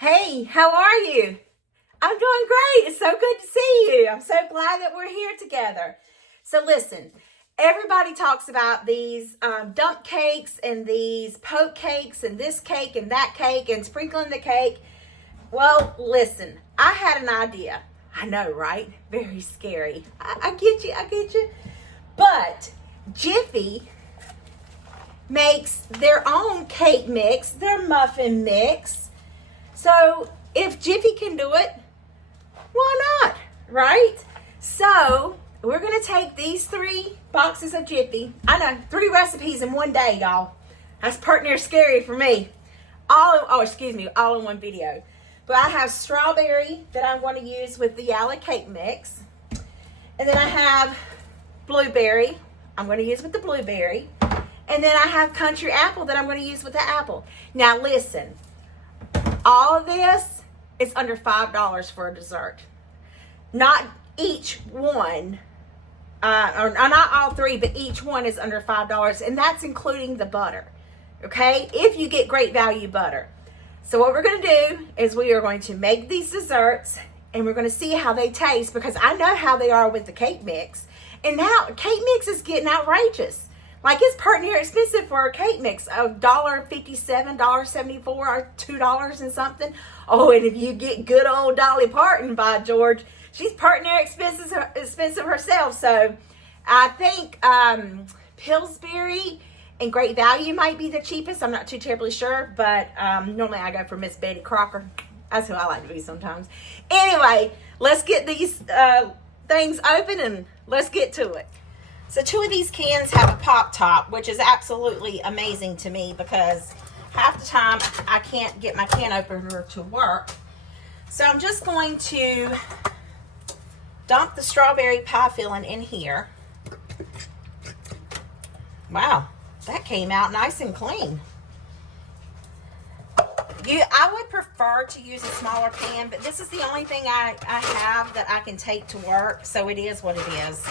Hey, how are you? I'm doing great. It's so good to see you. I'm so glad that we're here together. So listen, everybody talks about these dump cakes and these poke cakes and this cake and that cake and sprinkling the cake. Well, listen, I had an idea. I know, right? Very scary. I get you. But Jiffy makes their own cake mix, their muffin mix. So if Jiffy can do it, why not, right? So we're going to take these 3 boxes of Jiffy. I know, 3 recipes in one day, y'all. That's pretty near scary for me. All in one video. But I have strawberry that I'm going to use with the yellow cake mix. And then I have blueberry I'm going to use with the blueberry. And then I have country apple that I'm going to use with the apple. Now listen, all of this is under $5 for a dessert. Not each one, or not all 3, but each one is under $5, and that's including the butter, okay? If you get great value butter. So what we're going to do is we are going to make these desserts, and we're going to see how they taste, because I know how they are with the cake mix. And now cake mix is getting outrageous. Like, it's pretty near expensive for a cake mix. $1.57, $1.74, or $2 and something. Oh, and if you get good old Dolly Parton, by George, she's pretty near expensive herself. So I think Pillsbury and Great Value might be the cheapest. I'm not too terribly sure, but normally I go for Miss Betty Crocker. That's who I like to be sometimes. Anyway, let's get these things open and let's get to it. So 2 of these cans have a pop top, which is absolutely amazing to me because half the time I can't get my can opener to work. So I'm just going to dump the strawberry pie filling in here. Wow, that came out nice and clean. I would prefer to use a smaller pan, but this is the only thing I have that I can take to work, so it is what it is.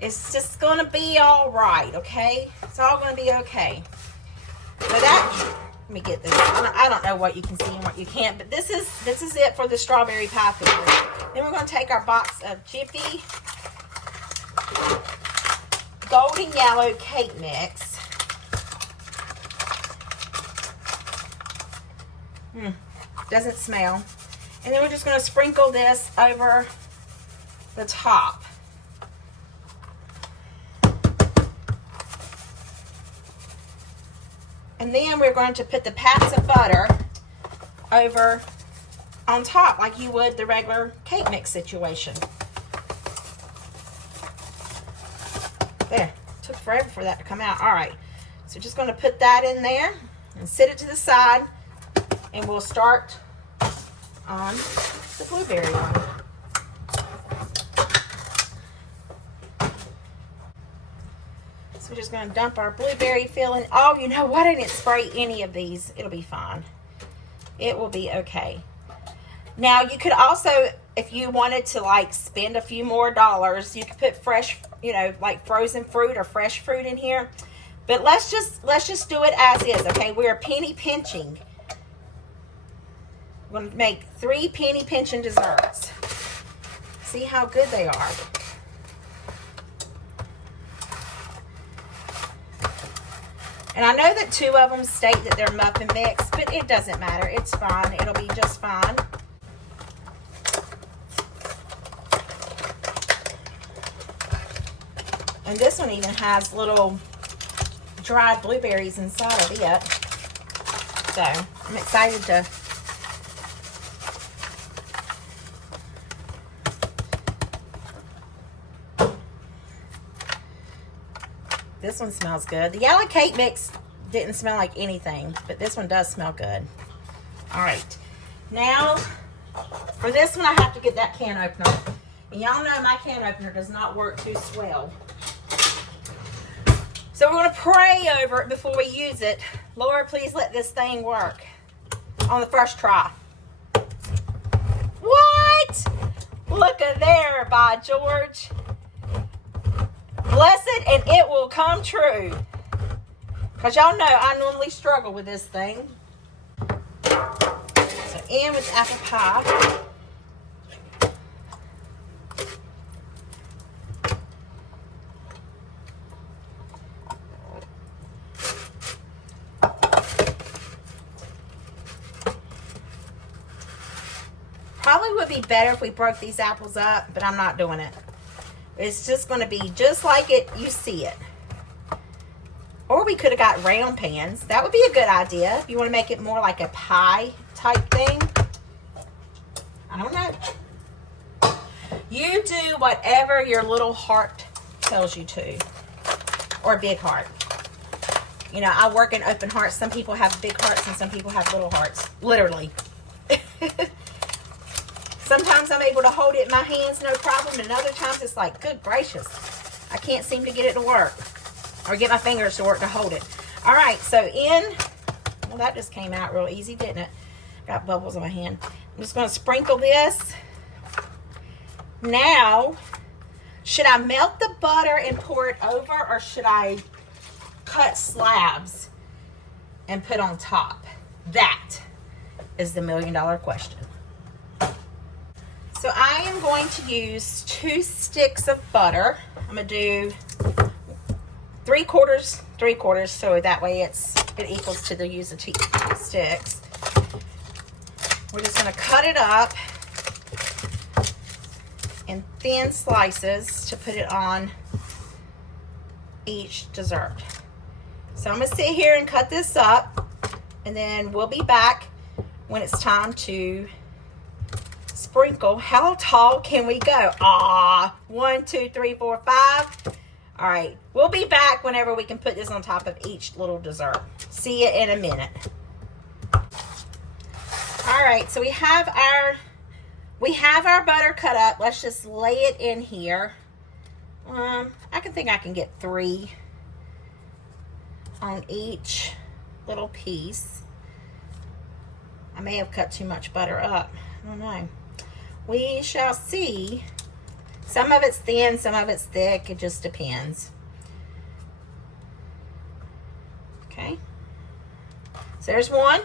It's just going to be all right, okay? It's all going to be okay. So that, let me get this. I don't know what you can see and what you can't, but this is it for the strawberry pie filling. Then we're going to take our box of Jiffy golden yellow cake mix. Doesn't smell. And then we're just going to sprinkle this over the top. And then we're going to put the pats of butter over on top like you would the regular cake mix situation. There, took forever for that to come out. All right, so just going to put that in there and set it to the side, and we'll start on the blueberry one. So we're just going to dump our blueberry filling. Oh, you know what? I didn't spray any of these. It'll be fine. It will be okay. Now, you could also, if you wanted to, like, spend a few more dollars, you could put fresh, you know, like frozen fruit or fresh fruit in here. But let's just do it as is, okay? We're penny pinching. We're going to make 3 penny pinching desserts. See how good they are. And I know that 2 of them state that they're muffin mix, but it doesn't matter. It's fine. It'll be just fine. And this one even has little dried blueberries inside of it. So I'm excited to this one smells good. The yellow cake mix didn't smell like anything, but this one does smell good. All right. Now, for this one, I have to get that can opener. And y'all know my can opener does not work too swell. So we're going to pray over it before we use it. Lord, please let this thing work on the first try. What? Look at there, by George. Bless it and it will come true. Because y'all know I normally struggle with this thing. So in with apple pie. Probably would be better if we broke these apples up, but I'm not doing it. It's just going to be just like it. You see it. Or we could have got round pans. That would be a good idea. If you want to make it more like a pie type thing. I don't know. You do whatever your little heart tells you to. Or a big heart. You know, I work in open hearts. Some people have big hearts and some people have little hearts. Literally. Sometimes I'm able to hold it in my hands, no problem. And other times it's like, good gracious. I can't seem to get it to work. Or get my fingers to work to hold it. All right, so well, that just came out real easy, didn't it? Got bubbles on my hand. I'm just going to sprinkle this. Now, should I melt the butter and pour it over, or should I cut slabs and put on top? That is the million-dollar question. So I am going to use 2 sticks of butter. I'm going to do 3/4, so that way it equals to the use of 2 sticks. We're just going to cut it up in thin slices to put it on each dessert. So I'm going to sit here and cut this up, and then we'll be back when it's time to sprinkle. How tall can we go? 1, 2, 3, 4, 5. All right, we'll be back whenever we can put this on top of each little dessert. See you in a minute. All right, so we have our butter cut up. Let's just lay it in here. I think I can get 3 on each little piece. I may have cut too much butter up. I don't know. We shall see. Some of it's thin, some of it's thick. It just depends. Okay. So there's one.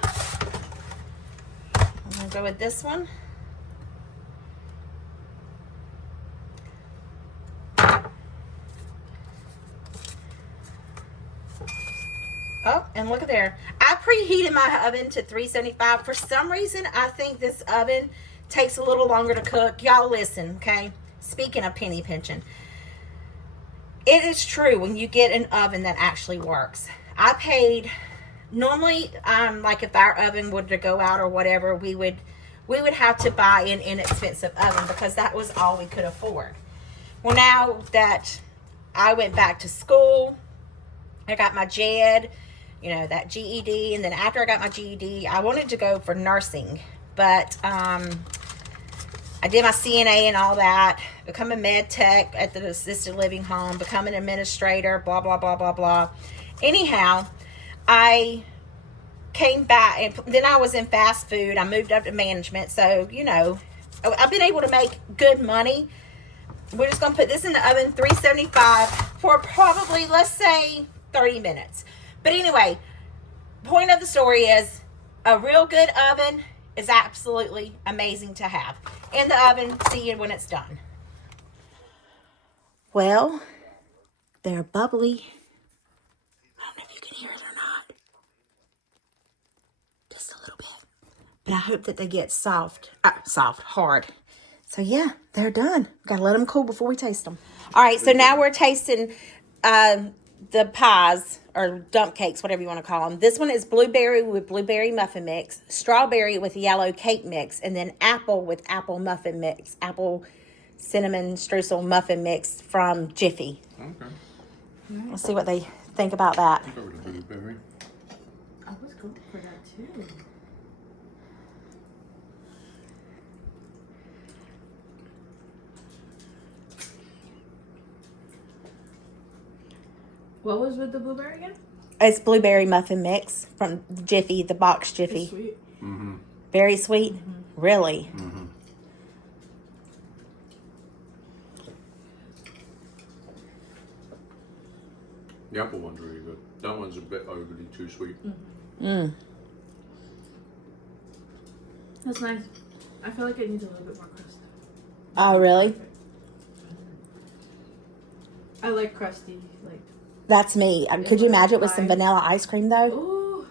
I'm going to go with this one. Oh, and look at there. I preheated my oven to 375. For some reason, I think this oven takes a little longer to cook. Y'all listen, okay? Speaking of penny pinching. It is true when you get an oven that actually works. I paid, normally, like if our oven were to go out or whatever, we would have to buy an inexpensive oven because that was all we could afford. Well, now that I went back to school, I got my JED, you know, that GED, and then after I got my GED, I wanted to go for nursing, but I did my CNA and all that, become a med tech at the assisted living home, become an administrator, blah, blah, blah, blah, blah. Anyhow, I came back, and then I was in fast food. I moved up to management, so, you know, I've been able to make good money. We're just going to put this in the oven, 375, for probably, let's say, 30 minutes. But anyway, point of the story is a real good oven is absolutely amazing to have. In the oven, see you when it's done. Well, they're bubbly. I don't know if you can hear it or not. Just a little bit. But I hope that they get hard. So yeah, they're done. Gotta let them cool before we taste them. All right, so now we're tasting the pies, or dump cakes, whatever you want to call them. This one is blueberry with blueberry muffin mix, strawberry with yellow cake mix, and then apple with apple muffin mix, apple cinnamon streusel muffin mix from Jiffy. Okay. Let's see what they think about that. I'll go with the blueberry. I was going for that too. What was with the blueberry again? It's blueberry muffin mix from Jiffy, the box Jiffy. It's sweet. Mm-hmm. Very sweet? Mm-hmm. Really? Mm-hmm. The apple one's really good. That one's a bit overly too sweet. Mm-hmm. That's nice. I feel like it needs a little bit more crust. Oh, really? I like crusty, like. That's me. Could you imagine it with some vanilla ice cream, though? Ooh,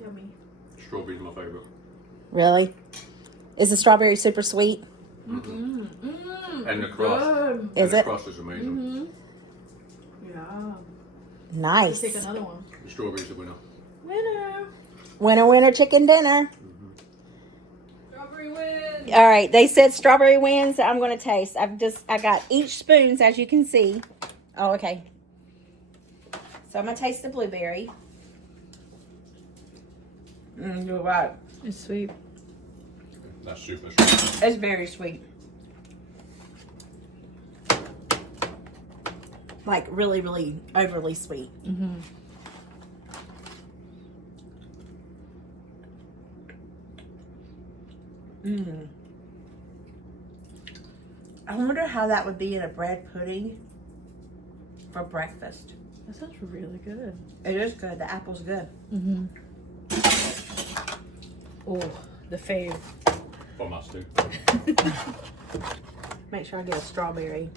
yummy. Strawberry's my favourite. Really? Is the strawberry super sweet? And the crust. Is the it? crust is amazing. Mm-hmm. Yeah. Nice. Let's take another one. The strawberry's the winner. Winner. Winner, winner, chicken dinner. Strawberry wins. All right, they said strawberry wins. I'm going to taste. I got each spoons, as you can see. Oh, okay. So I'm going to taste the blueberry. You're right. It's sweet. That's super sweet. It's very sweet. Like really, really overly sweet. Mm-hmm. Mm. I wonder how that would be in a bread pudding for breakfast. That sounds really good. It is good. The apple's good. Mm-hmm. Oh, the fave. For us too. Make sure I get a strawberry.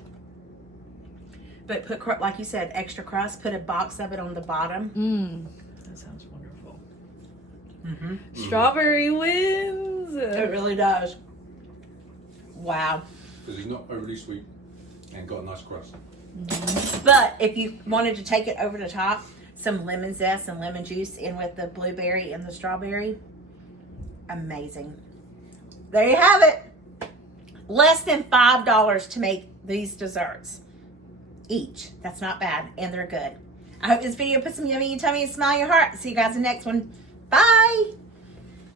But put, like you said, extra crust. Put a box of it on the bottom. That sounds wonderful. Mm-hmm. Strawberry wins. It really does. Wow. Because he's not overly sweet and got a nice crust. But if you wanted to take it over the top, some lemon zest and lemon juice in with the blueberry and the strawberry, amazing. There you have it. Less than $5 to make these desserts each. That's not bad, and they're good. I hope this video put some yummy in your tummy and smile in your heart. See you guys in the next one. Bye.